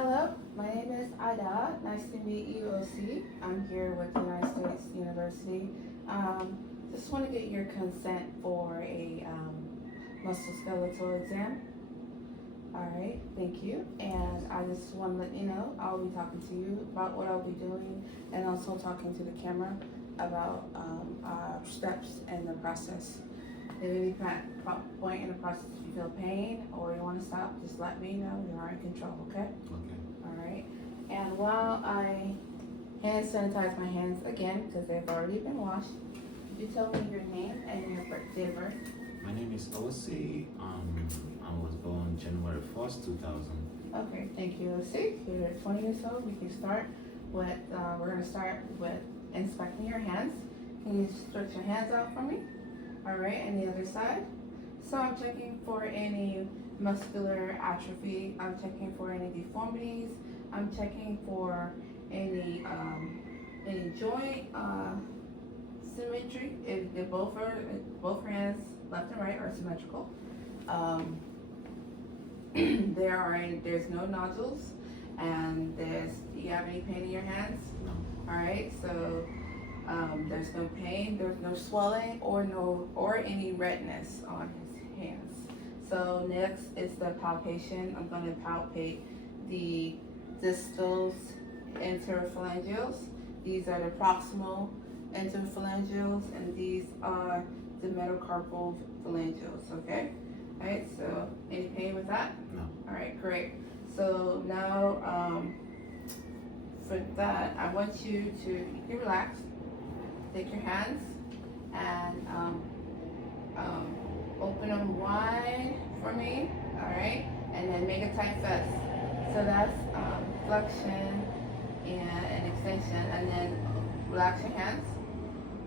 Hello, my name is Ada. Nice to meet you, OC. I'm here with United States University. Just want to get your consent for a musculoskeletal exam. All right, thank you. And I just want to let you know I'll be talking to you about what I'll be doing and also talking to the camera about steps and the process. If any point in the process you feel pain or you want to stop, just let me know. You are in control, okay? Okay. All right. And while I hand sanitize my hands again, because they've already been washed, could you tell me your name and your date of birth? My name is OC. I was born January 1st, 2000. Okay, thank you, Lucy. You're 20 years old. We can start with, we're going to start with inspecting your hands. Can you stretch your hands out for me? All right, and the other side. So I'm checking for any muscular atrophy. I'm checking for any deformities. I'm checking for any joint symmetry. If both hands, left and right, are symmetrical. There's no nodules, and do you have any pain in your hands? No. All right, so there's no pain, there's no swelling, or any redness on his hands. So next is the palpation. I'm going to palpate the distals interphalangeals. These are the proximal interphalangeals, and these are the metacarpal phalangeals. Okay. All right. So any pain with that? No. All right. Great. So now for that, I want you to relax. Take your hands and open them wide for me, all right? And then make a tight fist. So that's flexion and extension. And then relax your hands.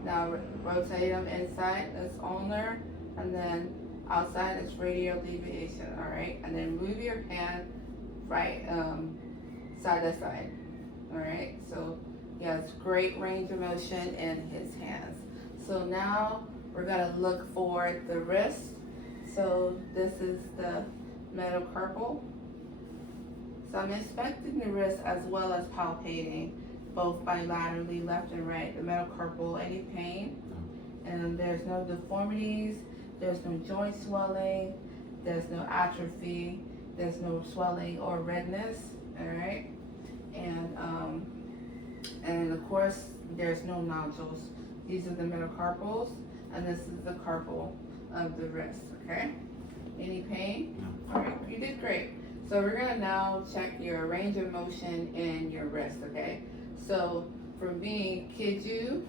Now rotate them inside, that's ulnar, and then outside is radial deviation, all right? And then move your hand right side to side, all right? So he has great range of motion in his hands. So now we're gonna look for the wrist. So this is the metacarpal. So I'm inspecting the wrist as well as palpating both bilaterally, left and right. The metacarpal, any pain? No. And there's no deformities, there's no joint swelling, there's no atrophy, there's no swelling or redness, all right? And of course, there's no nodules. These are the metacarpals, and this is the carpal of the wrist, okay? Any pain? No. All right, you did great. So we're gonna now check your range of motion in your wrist, okay? So for me, could you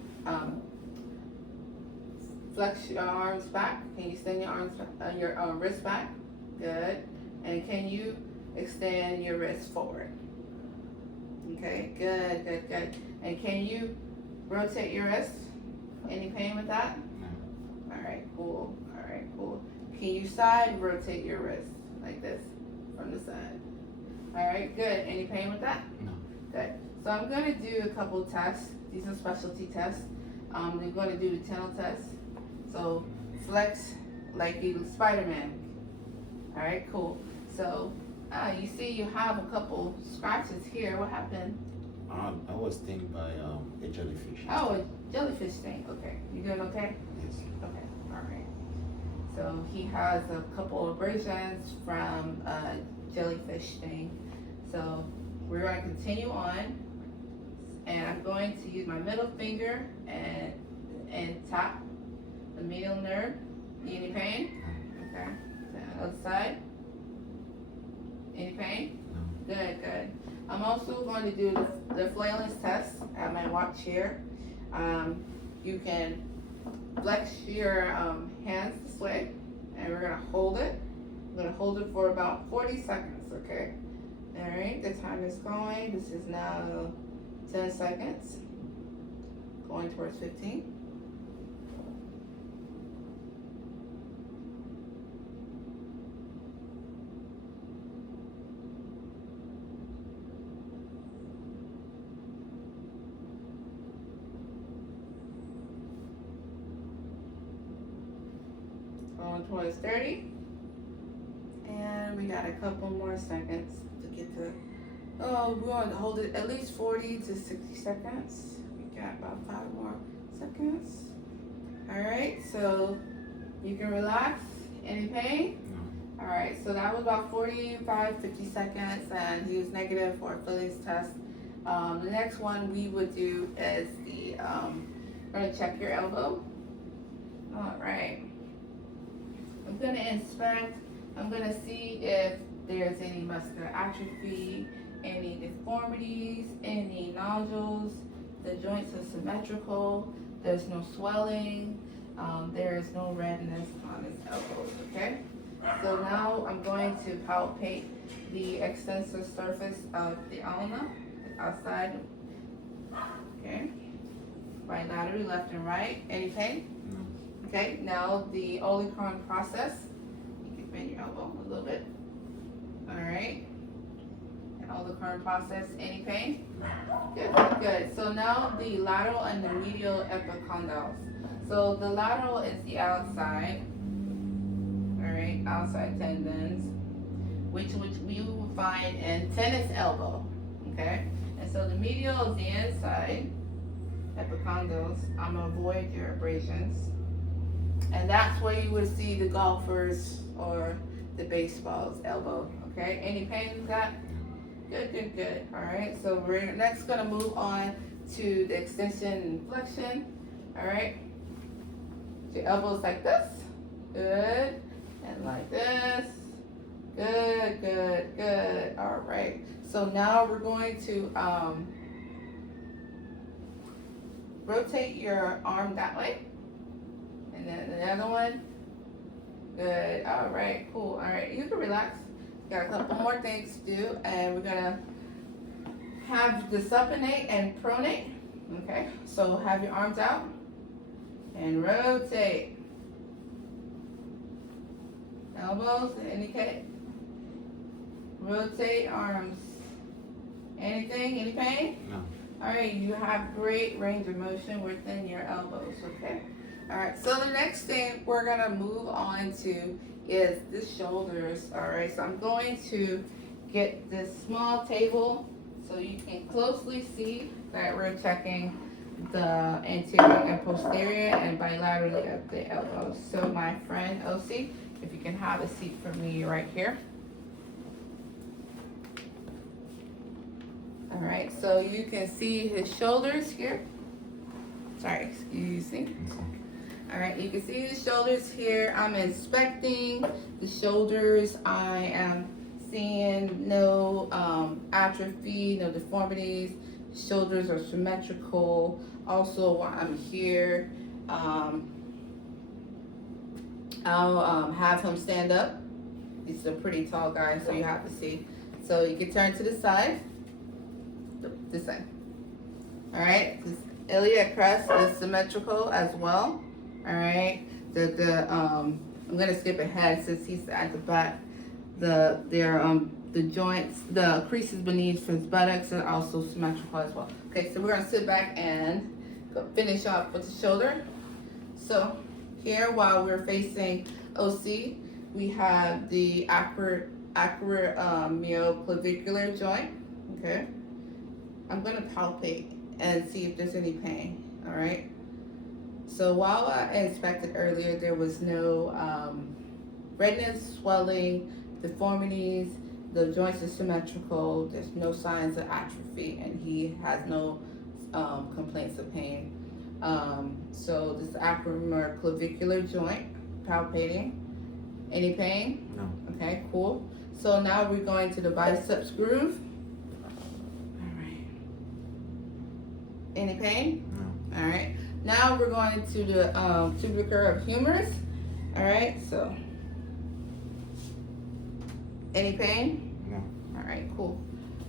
flex your arms back? Can you extend your arms, your wrist back? Good. And can you extend your wrist forward? Okay, good, good, good. And can you rotate your wrist? Any pain with that? No. All right, cool. All right, cool. Can you side rotate your wrist like this from the side? All right, good. Any pain with that? No. Good. So I'm going to do a couple tests. These are specialty tests. We're going to do the tunnel test. So flex like you Spider-Man. All right, cool. So you see you have a couple scratches here. What happened? I was stung by a jellyfish. Oh, a jellyfish sting. Okay. You doing okay? Yes. Okay. All right. So he has a couple abrasions from a jellyfish sting. So we're going to continue on. And I'm going to use my middle finger and tap the medial nerve. Any pain? Okay. The other side. Any pain? No. Good, good. I'm also going to do the flailing test at my watch here. You can flex your hands this way, and we're gonna hold it. We're gonna hold it for about 40 seconds, okay? All right, the time is going. This is now 10 seconds, going towards 15. Going towards 30. And we got a couple more seconds to get to Oh, we want to hold it at least 40 to 60 seconds. We got about 5 more seconds. All right, so you can relax. Any pain? No. All right, so that was about 45, 50 seconds, and he was negative for a Phillies test. The next one we would do is we're gonna check your elbow. All right. I'm gonna inspect. I'm gonna see if there's any muscular atrophy, any deformities, any nodules. The joints are symmetrical. There's no swelling. There is no redness on his elbows. Okay. So now I'm going to palpate the extensor surface of the ulna, outside. Okay. Bilaterally, left and right. Any pain? No. Okay. Now the olecranon process. You can bend your elbow a little bit. All right. And olecranon process. Any pain? No. Good. Good. So now the lateral and the medial epicondyles. So the lateral is the outside. All right, outside tendons, which we will find in tennis elbow. Okay, and so the medial is the inside epicondyles. I'm gonna avoid your abrasions, and that's where you would see the golfers or the baseball's elbow. Okay, any pain with that? Good, good, good. All right, so we're next gonna move on to the extension and flexion. All right, your elbows like this. Good. And like this. Good, good, good. All right. So now we're going to rotate your arm that way. And then the other one. Good. All right. Cool. All right. You can relax. Got a couple more things to do. And we're going to have the supinate and pronate. Okay. So have your arms out. And rotate. Elbows indicate. Rotate arms. Anything? Any pain? No. All right, you have great range of motion within your elbows, okay? All right, so the next thing we're gonna move on to is the shoulders, all right? So I'm going to get this small table so you can closely see that we're checking the anterior and posterior and bilaterally of the elbows. So my friend OC, if you can have a seat for me right here. All right, so you can see his shoulders here. Sorry, excuse me. All right, you can see his shoulders here. I'm inspecting the shoulders. I am seeing no atrophy, no deformities. Shoulders are symmetrical. Also, while I'm here, I'll have him stand up. He's a pretty tall guy, so you have to see. So you can turn to the side. This side. All right. This iliac crest is symmetrical as well. All right. I'm gonna skip ahead since he's at the back. The joints, the creases beneath his buttocks are also symmetrical as well. Okay, so we're gonna sit back and finish off with the shoulder. So here, while we're facing OC, we have the acromioclavicular joint. Okay, I'm gonna palpate and see if there's any pain. All right. So while I inspected earlier, there was no redness, swelling, deformities. The joints are symmetrical. There's no signs of atrophy, and he has no complaints of pain. So this acromioclavicular joint, palpating. Any pain? No. Okay, cool. So now we're going to the biceps groove. All right. Any pain? No. All right. Now we're going to the tubercle of humerus. All right. So, any pain? No. All right. Cool.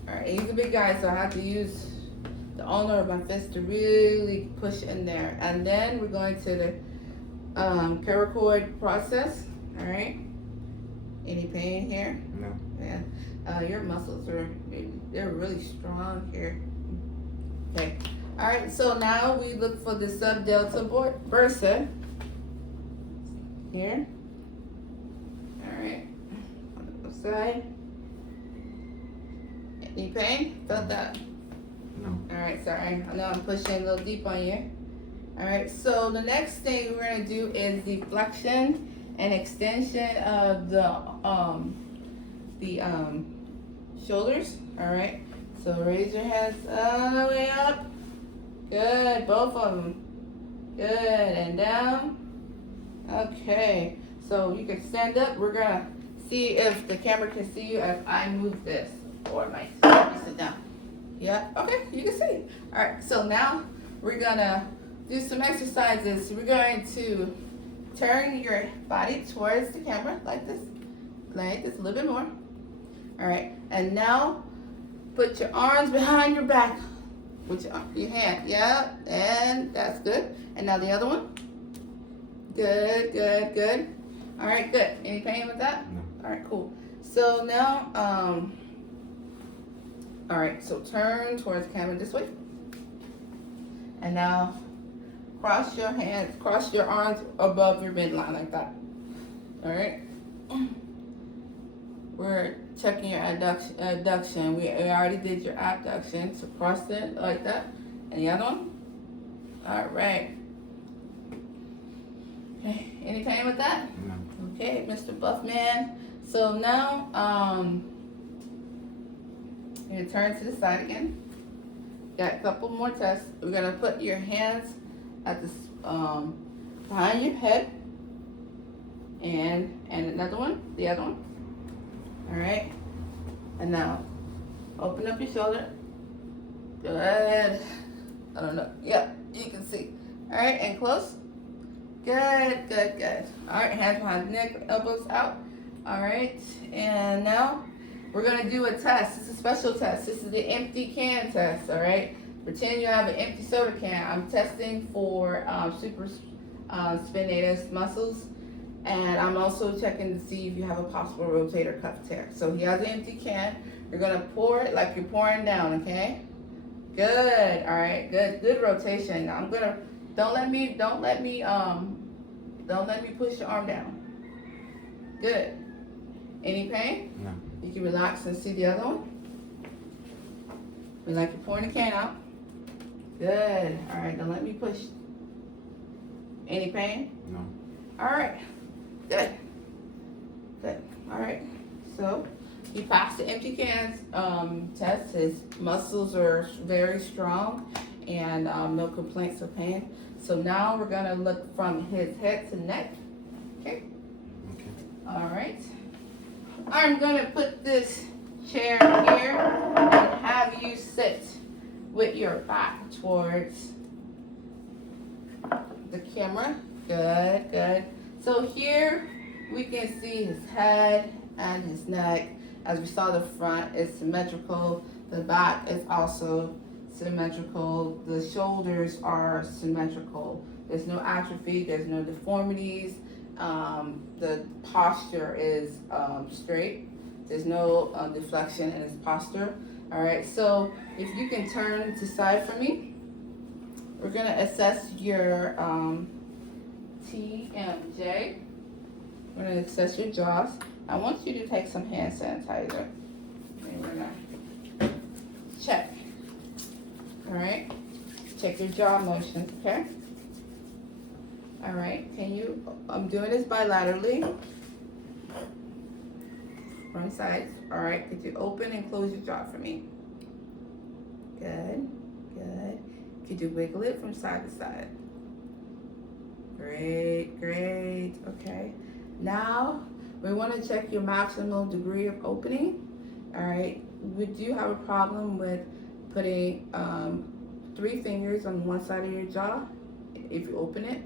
All right. He's a big guy, so I have to use the ulnar of my fist to really push in there. And then we're going to the coracoid process. All right. Any pain here? No. Yeah. Your muscles they're really strong here. Okay. All right. So now we look for the subdelta bursa. Here. All right. On the side. Any pain? Felt that? No. Alright, sorry. I know I'm pushing a little deep on you. Alright, so the next thing we're gonna do is the flexion and extension of the shoulders. Alright, so raise your hands all the way up. Good, both of them. Good, and down. Okay, so you can stand up. We're gonna see if the camera can see you if I move this, or my sit down. Yeah, okay, you can see. Alright, so now we're gonna do some exercises. We're going to turn your body towards the camera like this, a little bit more. Alright, and now put your arms behind your back with your hand. Yeah, and that's good. And now the other one. Good, good, good. Alright, good. Any pain with that? No. Alright, cool. So now, alright, so turn towards the camera this way. And now cross your hands, cross your arms above your midline like that. Alright? We're checking your adduction. We already did your abduction, so cross it like that. And the other one? Alright. Okay, any pain with that? No. Okay, Mr. Buffman. So now, you're gonna turn to the side again. Got a couple more tests. We're gonna put your hands at the behind your head, and another one, the other one. All right, and now open up your shoulder. Good. I don't know. Yeah, you can see. All right, and close. Good, good, good. All right, hands behind the neck, elbows out. All right, and now we're gonna do a test. It's a special test. This is the empty can test. All right, pretend you have an empty soda can. I'm testing for super spinatus muscles, and I'm also checking to see if you have a possible rotator cuff tear. So he has an empty can. You're gonna pour it like you're pouring down. Okay. Good. All right. Good. Good rotation. I'm gonna. Don't let me push your arm down. Good. Any pain? No. You can relax and see the other one. We like you're pouring the can out. Good. All right, now let me push. Any pain? No. All right. Good. Good. All right. So he passed the empty cans test. His muscles are very strong and no complaints or pain. So now we're gonna look from his head to neck. Okay. Okay. All right. I'm gonna put this chair here and have you sit with your back towards the camera. Good, good. So here we can see his head and his neck. As we saw, the front is symmetrical. The back is also symmetrical. The shoulders are symmetrical. There's no atrophy, there's no deformities. The posture is straight. There's no deflection in his posture. All right, so if you can turn to side for me, we're gonna assess your TMJ. We're gonna assess your jaws. I want you to take some hand sanitizer. And we're gonna check. All right, check your jaw motions, okay? All right, I'm doing this bilaterally. From sides. All right, could you open and close your jaw for me? Good, good. Could you wiggle it from side to side? Great, great, okay. Now, we want to check your maximum degree of opening. All right, would you have a problem with putting 3 fingers on one side of your jaw? If you open it,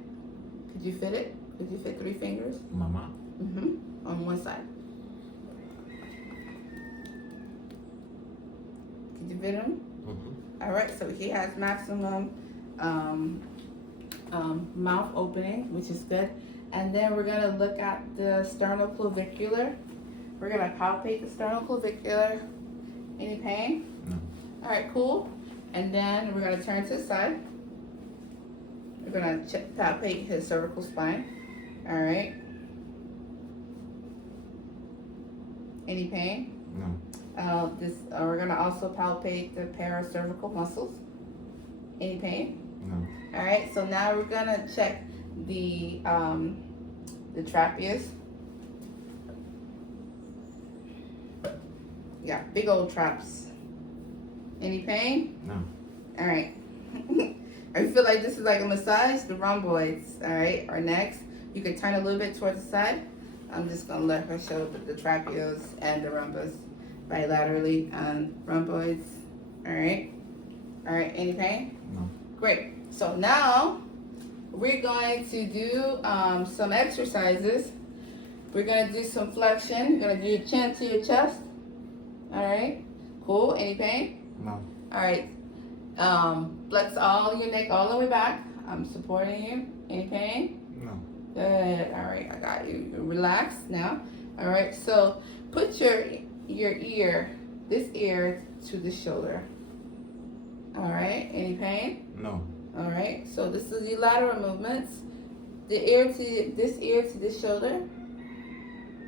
could you fit it? Could you fit 3 fingers? Mama. On one side. Could you fit them? All right, so he has maximum mouth opening, which is good. And then we're gonna look at the sternoclavicular. We're gonna palpate the sternoclavicular. Any pain? No. All right, cool. And then we're gonna turn to the side. We're gonna palpate his cervical spine. All right. Any pain? No. We're gonna also palpate the paracervical muscles. Any pain? No. All right. So now we're gonna check the trapezius. Yeah, big old traps. Any pain? No. All right. I feel like this is like a massage. The rhomboids. All right. Or next, you can turn a little bit towards the side. I'm just gonna let her show the trapezius and the rhombus bilaterally and rhomboids. All right. All right. Any pain? No. Great. So now we're going to do some exercises. We're gonna do some flexion. You're gonna do your chin to your chest. All right. Cool. Any pain? No. All right. Flex all your neck all the way back. I'm supporting you. Any pain? No. Good. All right. I got you. Relax now. All right. So put your ear, this ear to the shoulder. All right. Any pain? No. All right. So this is the lateral movements. The ear to this ear to the shoulder.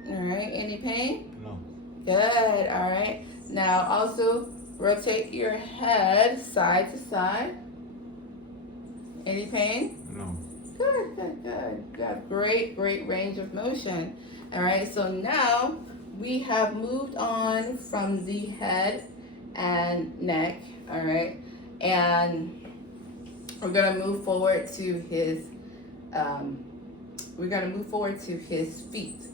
All right. Any pain? No. Good. All right. Now also rotate your head side to side. Any pain? No. Good, good, good. You have great range of motion. All right. So now we have moved on from the head and neck. All right. And we're gonna move forward to his. We're gonna move forward to his feet.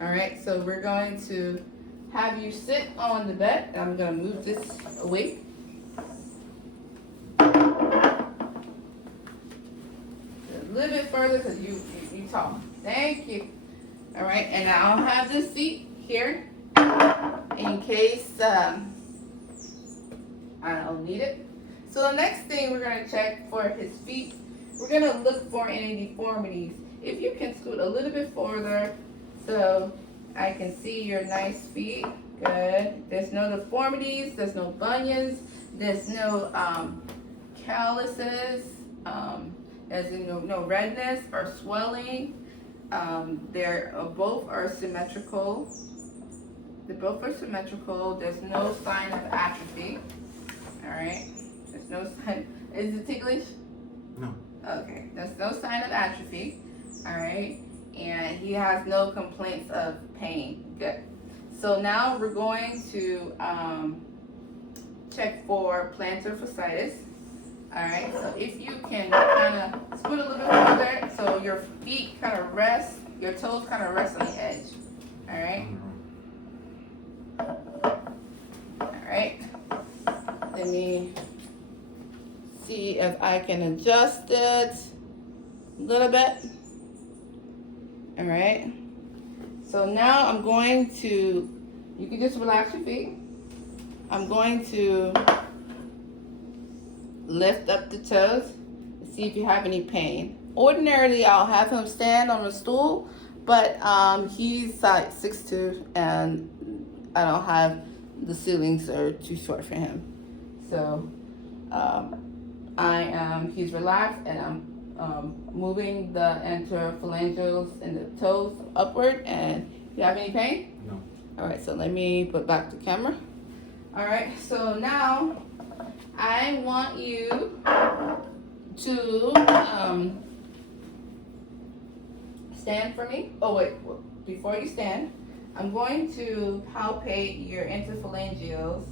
All right. So we're going to have you sit on the bed. I'm gonna move this away. A little bit further because you talk. Thank you. All right, and I'll have this seat here in case I don't need it. So the next thing we're gonna check for his feet, we're gonna look for any deformities. If you can scoot a little bit further so I can see your nice feet. Good. There's no deformities. There's no bunions. There's no calluses. There's no redness or swelling. They're both are symmetrical. They both are symmetrical. There's no sign of atrophy. All right. There's no sign. Is it ticklish? No. Okay. There's no sign of atrophy. All right. And he has no complaints of pain. Good. So now we're going to check for plantar fasciitis. All right. So if you can kind of scoot a little bit further, so your feet kind of rest, your toes kind of rest on the edge. All right. All right. Let me see if I can adjust it a little bit. All right. So now I'm going to, you can just relax your feet. I'm going to lift up the toes and see if you have any pain. Ordinarily, I'll have him stand on a stool, but he's like 6'2", and I don't have, the ceilings are too short for him. So he's relaxed, and I'm moving the interphalangeals and the toes upward. And you have any pain? No. All right, so let me put back the camera. All right, so now I want you to stand for me. Oh wait, before you stand, I'm going to palpate your interphalangeals.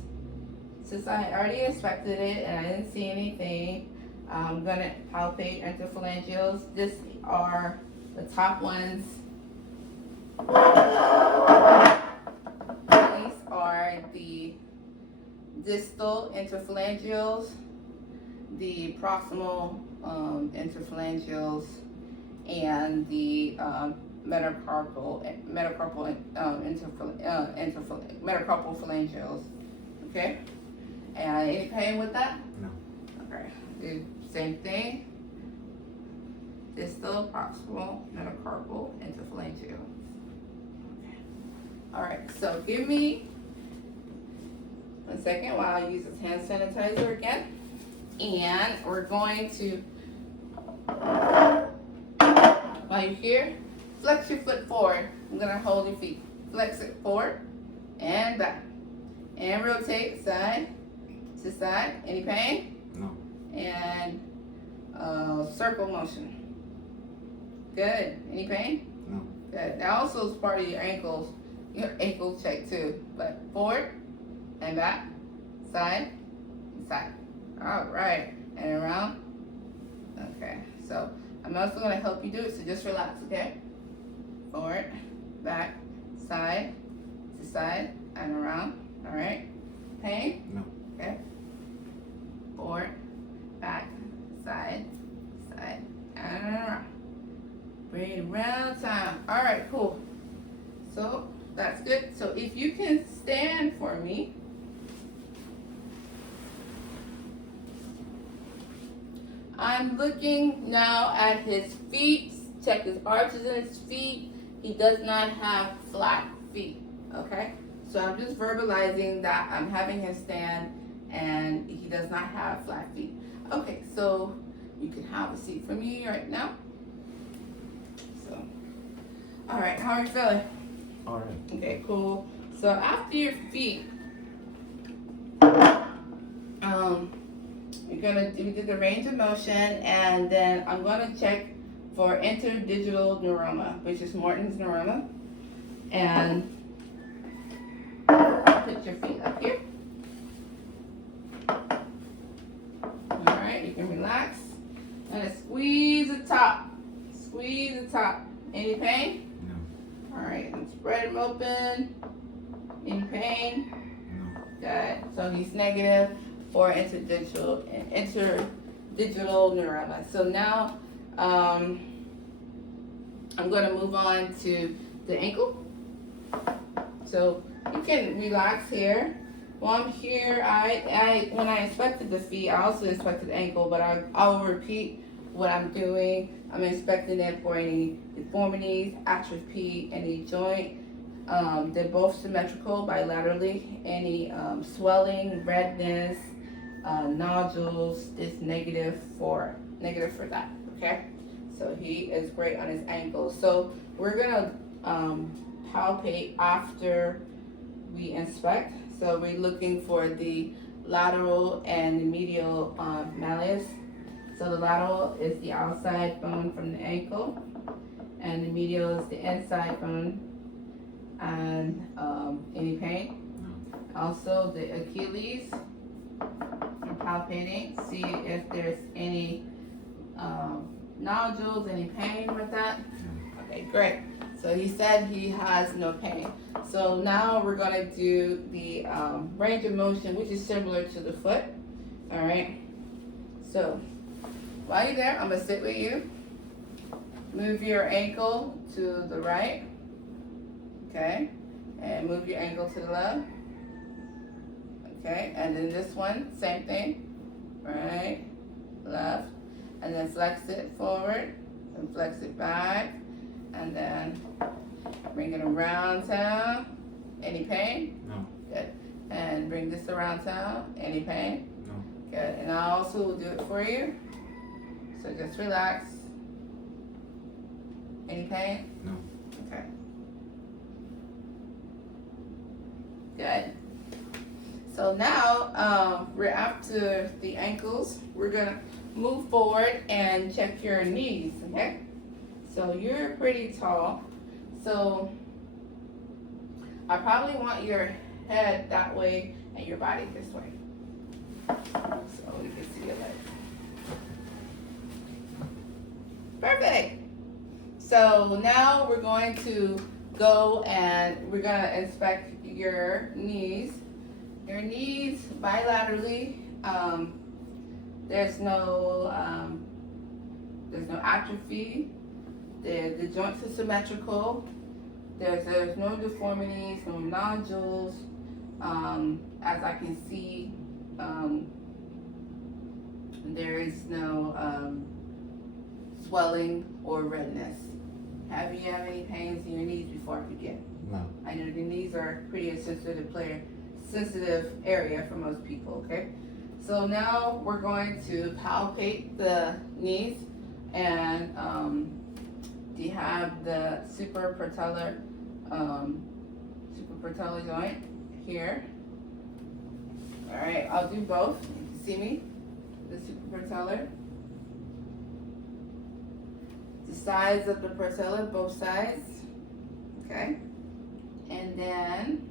Since I already inspected it and I didn't see anything, I'm gonna palpate interphalangeals. These are the top ones. These are the distal interphalangeals, the proximal interphalangeals, and the metacarpal phalangeals. Okay. And any pain with that? No. Okay. Do same thing. Distal, proximal, metacarpal, interphalangeal. Okay. All right. So give me 1 second while I use this hand sanitizer again. And we're going to, while you're here, flex your foot forward. I'm gonna hold your feet. Flex it forward and back. And rotate side to side. Any pain? No. And circle motion. Good. Any pain? No. Good. That also is part of your ankle check too. But forward and back, side and side. All right. And around. Okay. So I'm also going to help you do it. So just relax, okay? Forward, back, side to side, and around. All right. Pain? No. Okay. Forward, back, side, side, and around. Bring it around time. All right, cool. So that's good. So if you can stand for me. I'm looking now at his feet. Check his arches in his feet. He does not have flat feet, okay? So I'm just verbalizing that I'm having him stand and he does not have flat feet. Okay, so you can have a seat for me right now. So, all right, how are you feeling? All right. Okay, cool. So after your feet, we did the range of motion, and then I'm gonna check for interdigital neuroma, which is Morton's neuroma. And put your feet up here. All right, you can relax. And squeeze the top. Squeeze the top. Any pain? No. All right, and spread them open. Any pain? No. Good. So he's negative for interdigital neuroma. So now I'm going to move on to the ankle. So you can relax here. While I'm here, when I inspected the feet, I also inspected the ankle, but I'll repeat what I'm doing. I'm inspecting it for any deformities, atrophy, any joint. They're both symmetrical bilaterally. Any swelling, redness, nodules is negative for that. Okay, so he is great on his ankles. So we're gonna palpate after we inspect. So we're looking for the lateral and the medial malleus. So the lateral is the outside bone from the ankle, and the medial is the inside bone. And any pain? No. Also the Achilles. We're palpating, see if there's any nodules, any pain with that. No. Okay, great. So he said he has no pain. So now we're gonna do the range of motion, which is similar to the foot. All right. So while you're there, I'm gonna sit with you. Move your ankle to the right. Okay. And move your ankle to the left. Okay. And then this one, same thing. Right, left, and then flex it forward, and flex it back, and then bring it around town. Any pain? No. Good. And bring this around town. Any pain? No. Good. And I also will do it for you. So just relax. Any pain? No. Okay. Good. So now we're after the ankles. We're gonna move forward and check your knees, okay? So you're pretty tall. So I probably want your head that way and your body this way. So we can see your legs. Perfect. So now we're going to go and we're gonna inspect your knees. Your knees bilaterally. There's no atrophy. The joints are symmetrical. There's no deformities, no nodules. As I can see, there is no swelling or redness. Have you had any pains in your knees before I begin? No. I know the knees are pretty sensitive area for most people, okay? So now we're going to palpate the knees, and do you have the suprapatellar joint here? All right, I'll do both. You can see me, the suprapatellar. The sides of the patella, both sides. Okay. And then,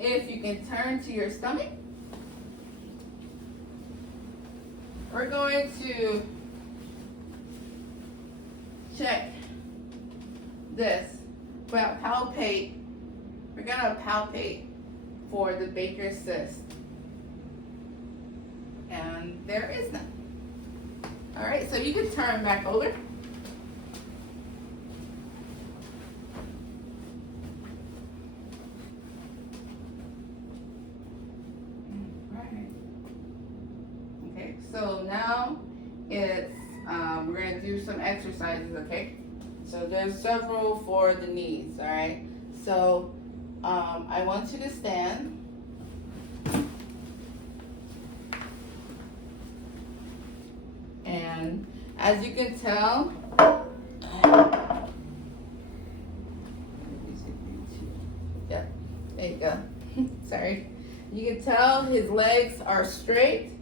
if you can turn to your stomach, we're going to check this. Well, palpate. We're gonna palpate for the Baker's cyst. And there is none. All right, so you can turn back over. Right. Okay, so now it's, we're gonna do some exercises, okay? So there's several for the knees, all right? So I want you to stand. And as you can tell, yeah, there you go. Sorry. You can tell his legs are straight.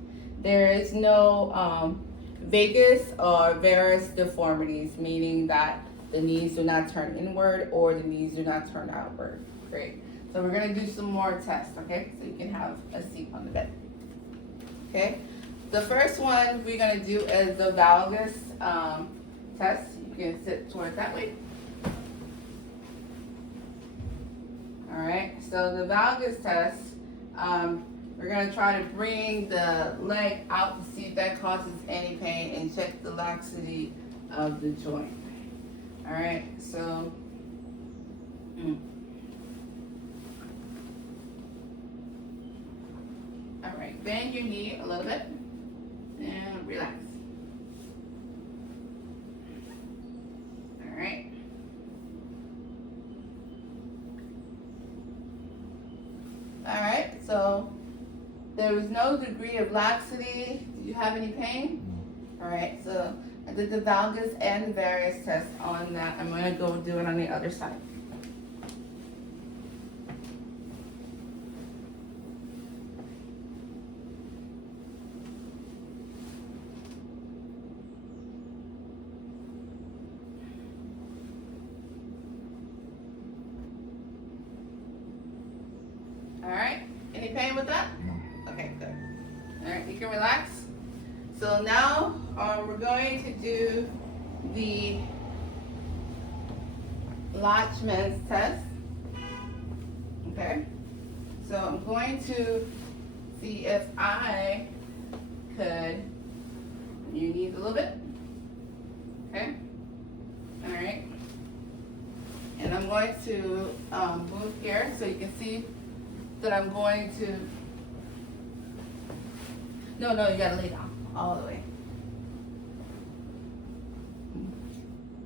There is no vagus or varus deformities, meaning that the knees do not turn inward or the knees do not turn outward. Great. So we're gonna do some more tests, okay? So you can have a seat on the bed. Okay. The first one we're gonna do is the valgus test. You can sit towards that way. All right. So the valgus test, we're gonna try to bring the leg out to see if that causes any pain and check the laxity of the joint. All right. So. All right. Bend your knee a little bit. And relax. All right. All right, so there was no degree of laxity. Did you have any pain? All right, so I did the valgus and the varus test on that. I'm gonna go do it on the other side. All right, any pain with that? No. Okay, good. All right, you can relax. So now we're going to do the Lachman's test. Okay, so I'm going to see if I could, you need a little bit, okay? All right, and I'm going to move here so you can see that I'm going to, no, you gotta lay down all the way.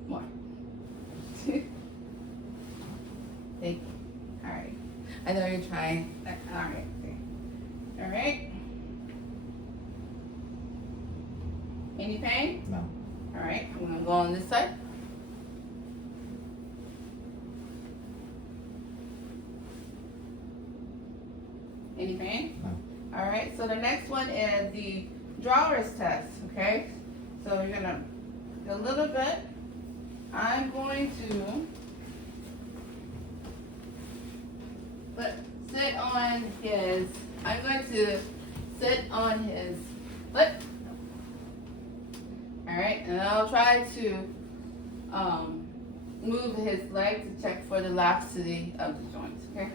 More. Thank you. All right. I know you're trying. All right. Okay. All right. Any pain? No. All right. I'm gonna go on this side. Any pain? No. All right, so the next one is the drawer's test, okay? So you're gonna, a little bit, I'm going to sit on his, I'm going to sit on his foot. All right, and I'll try to move his leg to check for the laxity of the joints, okay?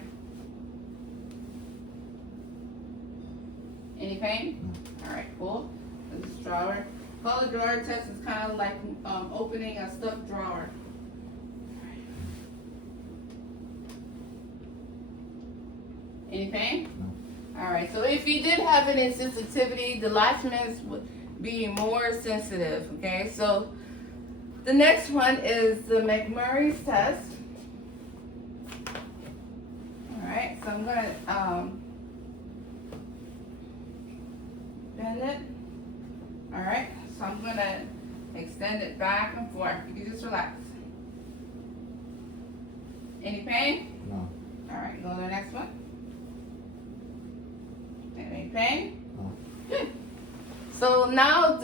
Any pain? No. All right, cool. This is drawer. Color drawer test is kind of like opening a stuffed drawer. Any pain? No. All right, so if you did have an insensitivity, the Lachman's would be more sensitive, okay? So the next one is the McMurray's test. All right, so I'm gonna bend it. All right, so I'm gonna extend it back and forth. You can just relax. Any pain? No. All right, go to the next one. Any pain? No. Good. So now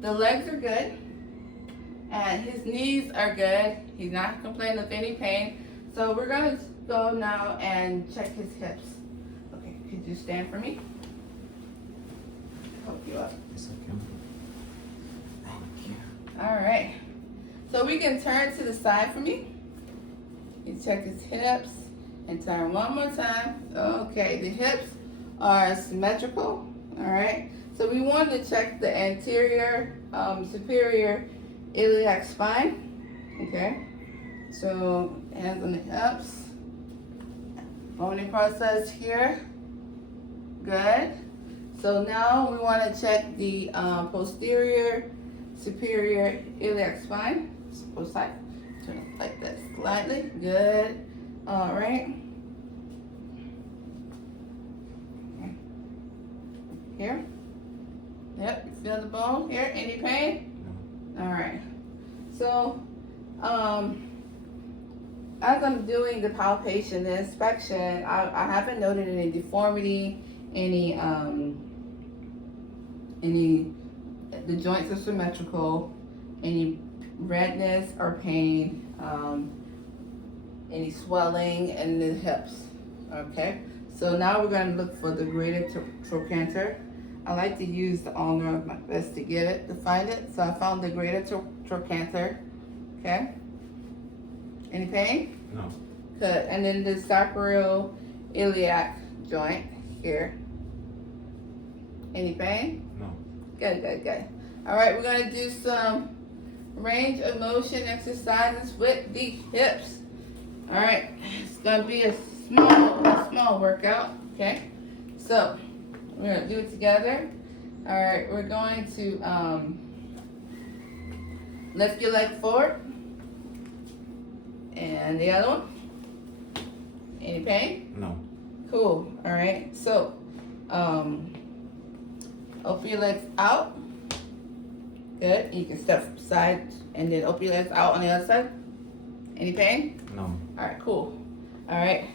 the legs are good, and his knees are good. He's not complaining of any pain. So we're gonna go now and check his hips. Okay, could you stand for me? Help you up. Yes, I can. Thank you. All right. So we can turn to the side for me. You check his hips and turn one more time. Okay, the hips are symmetrical. All right. So we want to check the anterior superior iliac spine. Okay. So hands on the hips. Bony process here. Good. So now we want to check the posterior superior iliac spine. Both sides. Turn it like this slightly. Good. All right. Here. Yep. You feel the bone here? Any pain? No. All right. So, as I'm doing the palpation, the inspection, I haven't noted any deformity, any the joints are symmetrical, any redness or pain, any swelling in the hips. Okay, so now we're going to look for the greater trochanter. I like to use the ulnar of my fist to get it, to find it. So I found the greater trochanter. Okay. Any pain? No. Good. And then the sacroiliac joint here. Any pain? No. Good, good, good. All right, we're going to do some range of motion exercises with the hips. All right, it's going to be a small workout, okay? So, we're going to do it together. All right, we're going to lift your leg forward. And the other one. Any pain? No. Cool. All right, so open your legs out. Good. You can step side and then open your legs out on the other side. Any pain? No. All right, cool. All right.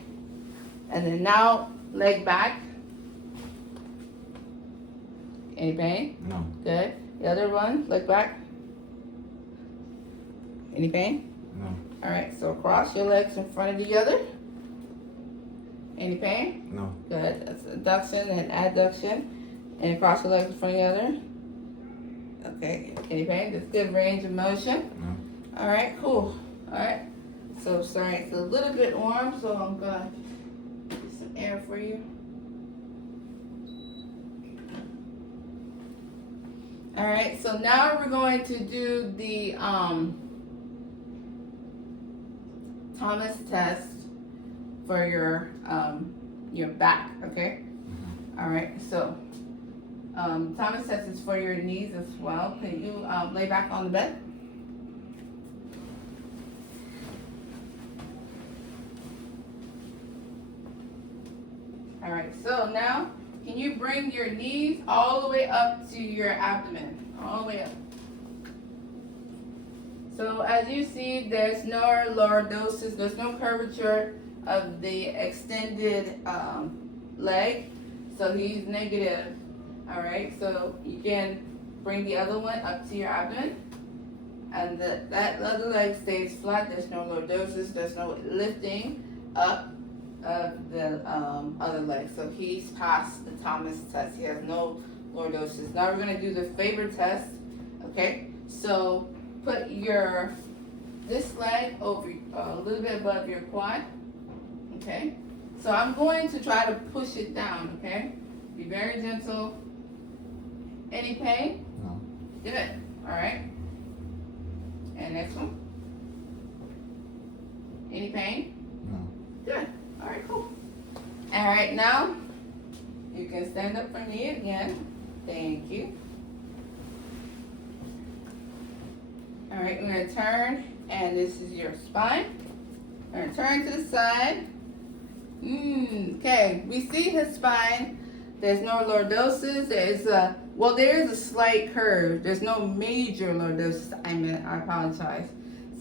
And then now, leg back. Any pain? No. Good. The other one, leg back. Any pain? No. All right, so cross your legs in front of the other. Any pain? No. Good. That's adduction and adduction. And cross your legs in front of the other. Okay. Any pain? That's good range of motion. No. All right, cool. All right. So sorry, it's a little bit warm, so I'm gonna get some air for you. All right. So now we're going to do the Thomas test for your back. Okay. Mm-hmm. All right. So Thomas test is for your knees as well. Can you lay back on the bed? All right, so now, can you bring your knees all the way up to your abdomen? All the way up. So as you see, there's no lordosis, there's no curvature of the extended leg. So he's negative. All right, so you can bring the other one up to your abdomen. And that other leg stays flat. There's no lordosis, there's no lifting up of the other leg. So he's passed the Thomas test. He has no lordosis. Now we're going to do the Faber test. Okay, so put this leg over a little bit above your quad. Okay, so I'm going to try to push it down. Okay, be very gentle. Any pain? No. Good. All right. And next one. Any pain? No. Good. All right, cool. All right, now you can stand up for me again. Thank you. All right, we're going to turn, and this is your spine. We're going to turn to the side. Okay, we see his spine. There's no lordosis. There is a slight curve. There's no major lordosis. I apologize.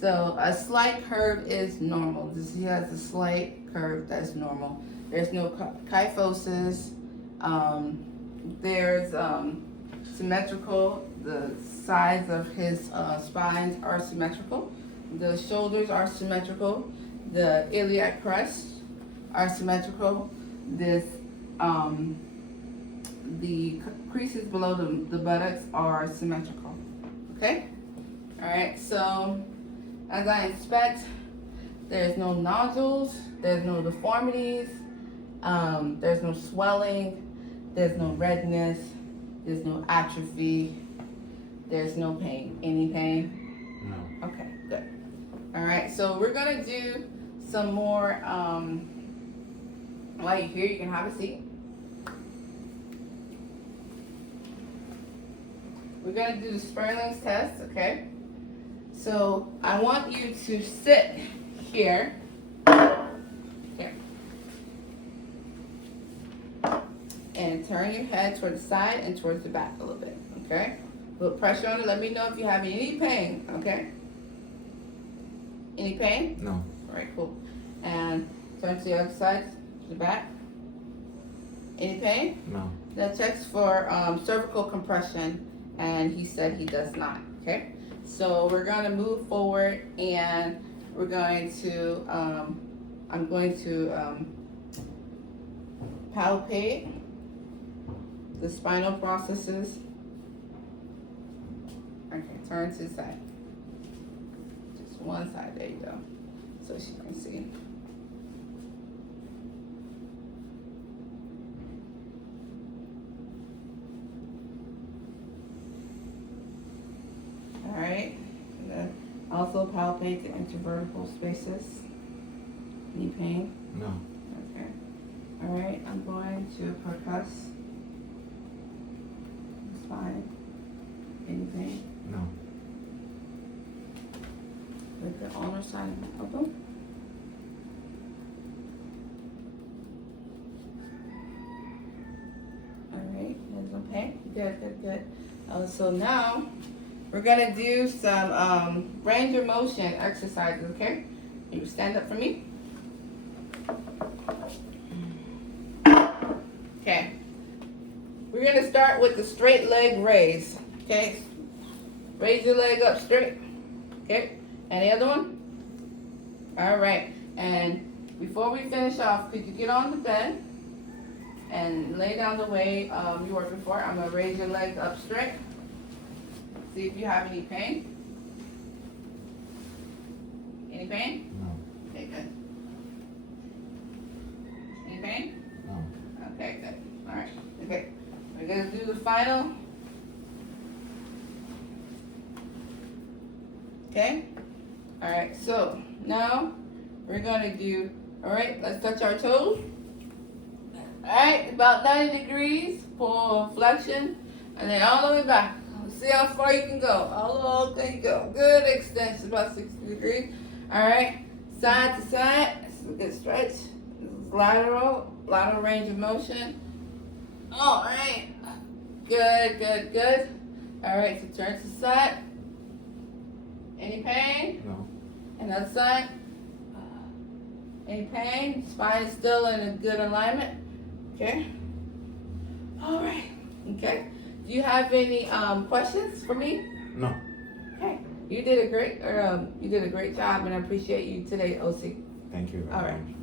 So a slight curve is normal. He has a slight curve, that's normal. There's no kyphosis. There's symmetrical. The sides of his spines are symmetrical. The shoulders are symmetrical. The iliac crest are symmetrical. The creases below the buttocks are symmetrical. Okay? Alright, so as I inspect, there's no nodules, there's no deformities, there's no swelling, there's no redness, there's no atrophy, there's no pain. Any pain? No. Okay, good. Alright, so we're gonna do some more, while you're here, you can have a seat. We're gonna do the Sperling's test, okay? So I want you to sit here, and turn your head towards the side and towards the back a little bit, okay? Put pressure on it. Let me know if you have any pain, okay? Any pain? No. All right, cool. And turn to the other side, to the back. Any pain? No. That checks for cervical compression, and he said he does not, okay? So we're gonna move forward, and we're going to, I'm going to palpate the spinal processes. Okay, turn to the side. Just one side, there you go. So she can see. All right, and then also palpate the intervertebral spaces. Any pain? No. Okay. All right, I'm going to percuss the spine. Any pain? No. With the ulnar side of them. All right, there's no pain. Good, good, good. So now we're gonna do some range of motion exercises, okay? You stand up for me. Okay. We're gonna start with the straight leg raise, okay? Raise your leg up straight, okay? And the other one? All right, and before we finish off, could you get on the bed and lay down the way you were before? I'm gonna raise your legs up straight. See if you have any pain. Any pain? No. Okay, good. Any pain? No. Okay, good. All right. Okay, we're gonna do the final. Okay. All right. So now we're gonna do. All right. Let's touch our toes. All right. About 90 degrees. Pull flexion, and then all the way back. See how far you can go. All the way you go. Good extension. About 60 degrees. All right. Side to side. This is a good stretch. This is lateral range of motion. All right. Good, good, good. All right, so turn to the side. Any pain? No. Another side. Any pain? Spine is still in a good alignment. Okay. All right. Okay. Do you have any questions for me? No. Okay. You did a great job, and I appreciate you today, OC. Thank you very All right. much.